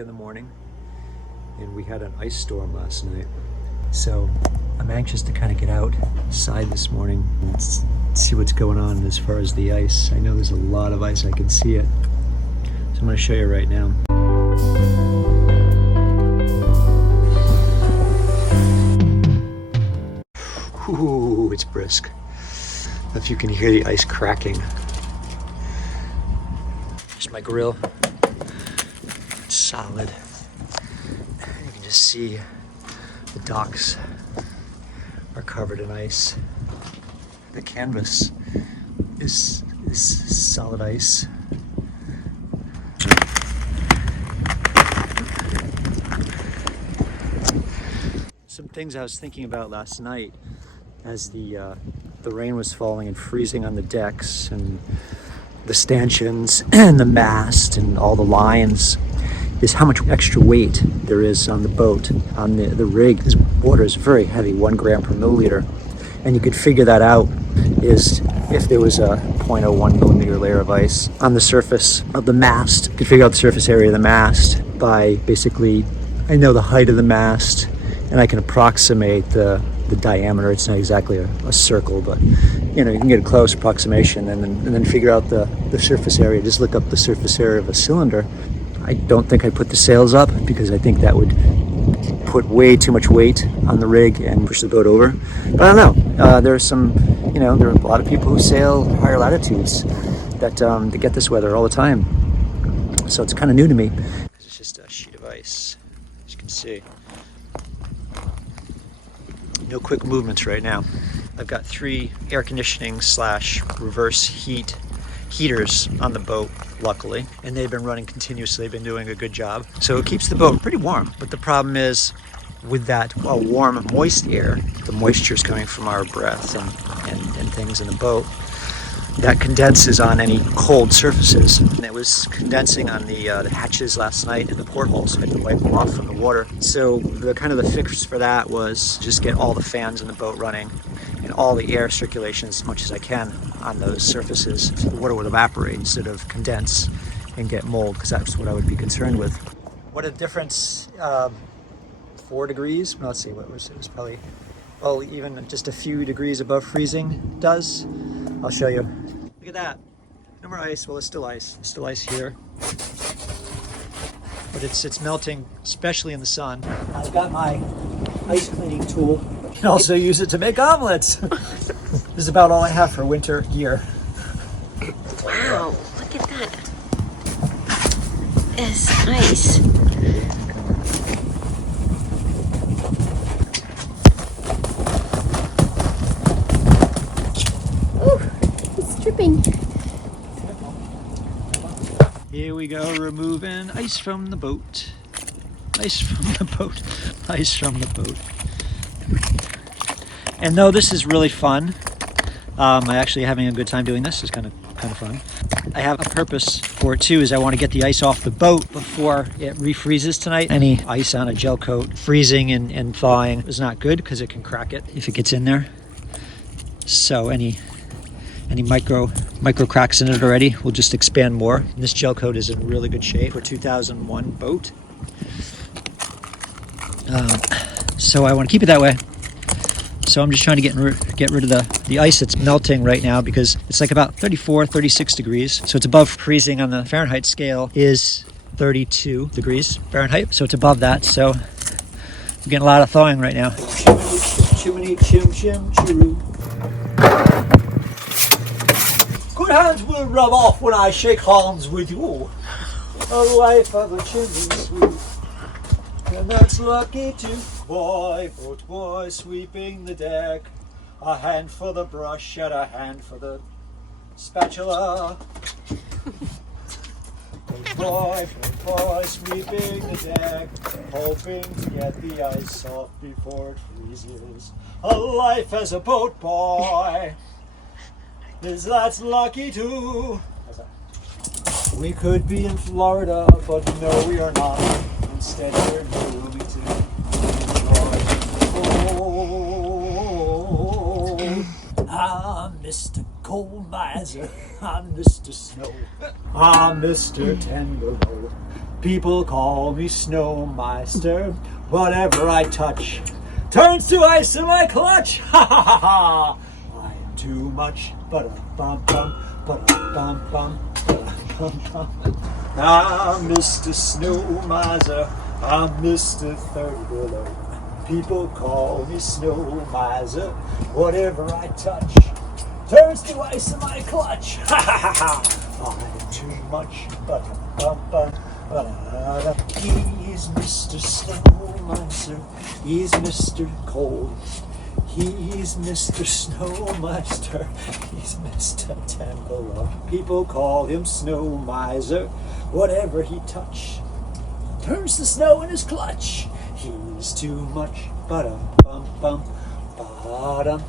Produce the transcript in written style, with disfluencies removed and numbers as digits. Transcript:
in the morning, and we had an ice storm last night. So I'm anxious to kind of get outside this morning and see what's going on as far as the ice. I know there's a lot of ice, I can see it. So I'm going to show you right now. Ooh, it's brisk. If you can hear the ice cracking. Here's my grill. It's solid. You can just see the docks are covered in ice. The canvas is solid ice. Some things I was thinking about last night as the rain was falling and freezing on the decks and the stanchions and the mast and all the lines is how much extra weight there is on the boat, on the rig. This water is very heavy, 1 gram per milliliter. And you could figure that out is if there was a 0.01 millimeter layer of ice on the surface of the mast. You could figure out the surface area of the mast by basically, I know the height of the mast and I can approximate the diameter. It's not exactly a circle, but you know, you can get a close approximation and then figure out the surface area. Just look up the surface area of a cylinder. I don't think I put the sails up because I think that would put way too much weight on the rig and push the boat over. But I don't know. There are some, you know, there are a lot of people who sail higher latitudes that get this weather all the time. So it's kind of new to me. It's just a sheet of ice, as you can see. No quick movements right now. I've got 3 air conditioning / reverse heaters on the boat, luckily, and they've been running continuously. They've been doing a good job. So it keeps the boat pretty warm. But the problem is with that warm, moist air, the moisture is coming from our breath and things in the boat, that condenses on any cold surfaces. And it was condensing on the hatches last night and the portholes. I had to wipe them off from the water. So the fix for that was just get all the fans in the boat running and all the air circulation as much as I can on those surfaces. So the water would evaporate instead of condense and get mold, because that's what I would be concerned with. What a difference 4 degrees, well, let's see, what was it? It was probably, well, even just a few degrees above freezing does. I'll show you. Look at that. No more ice. Well, it's still ice. It's still ice here. But it's melting, especially in the sun. I've got my ice cleaning tool. I can also use it to make omelets. This is about all I have for winter gear. Wow, look at that. It's nice. Ooh, it's dripping. Here we go, removing ice from the boat. Ice from the boat. Ice from the boat. And though this is really fun, I'm actually having a good time doing this. It's kind of fun. I have a purpose for it too, is I want to get the ice off the boat before it refreezes tonight. Any ice on a gel coat freezing and thawing is not good because it can crack it if it gets in there. So any micro cracks in it already will just expand more. And this gel coat is in really good shape for 2001 boat. So I want to keep it that way. So I'm just trying to get rid of the ice that's melting right now, because it's like about 34, 36 degrees. So it's above freezing on the Fahrenheit scale is 32 degrees Fahrenheit. So it's above that. So I'm getting a lot of thawing right now. Chimney, chim, chim, chiroo. Good hands will rub off when I shake hands with you. A life of a chimney sweep. And that's lucky too. Boy, boat boy, sweeping the deck. A hand for the brush and a hand for the spatula. Boat boy, sweeping the deck, hoping to get the ice off before it freezes. A life as a boat boy, that's lucky too. We could be in Florida, but no, we are not. Instead, we're in Wilmington. I'm Mr. Cold Miser. I'm Mr. Snow. I'm Mr. Tenderloin. People call me Snowmeister. Whatever I touch turns to ice in my clutch. Ha ha ha ha! I am too much. Ba-da-bum bum, ba-da-bum bum, ba-da-bum bum. I'm Mr. Snowmiser. I'm Mr. 30 below. People call me Snowmiser. Whatever I touch turns to ice in my clutch. Ha ha ha ha! I'm too much. Ba-da-bum-bum, ba-da-da. He's Mr. Snowmiser. He's Mr. Cold. He's Mr. Snowmeister. He's Mr. 10 below. People call him Snowmiser. Whatever he touch turns to snow in his clutch. He's too much. Ba-dum bum bum. Ba-dum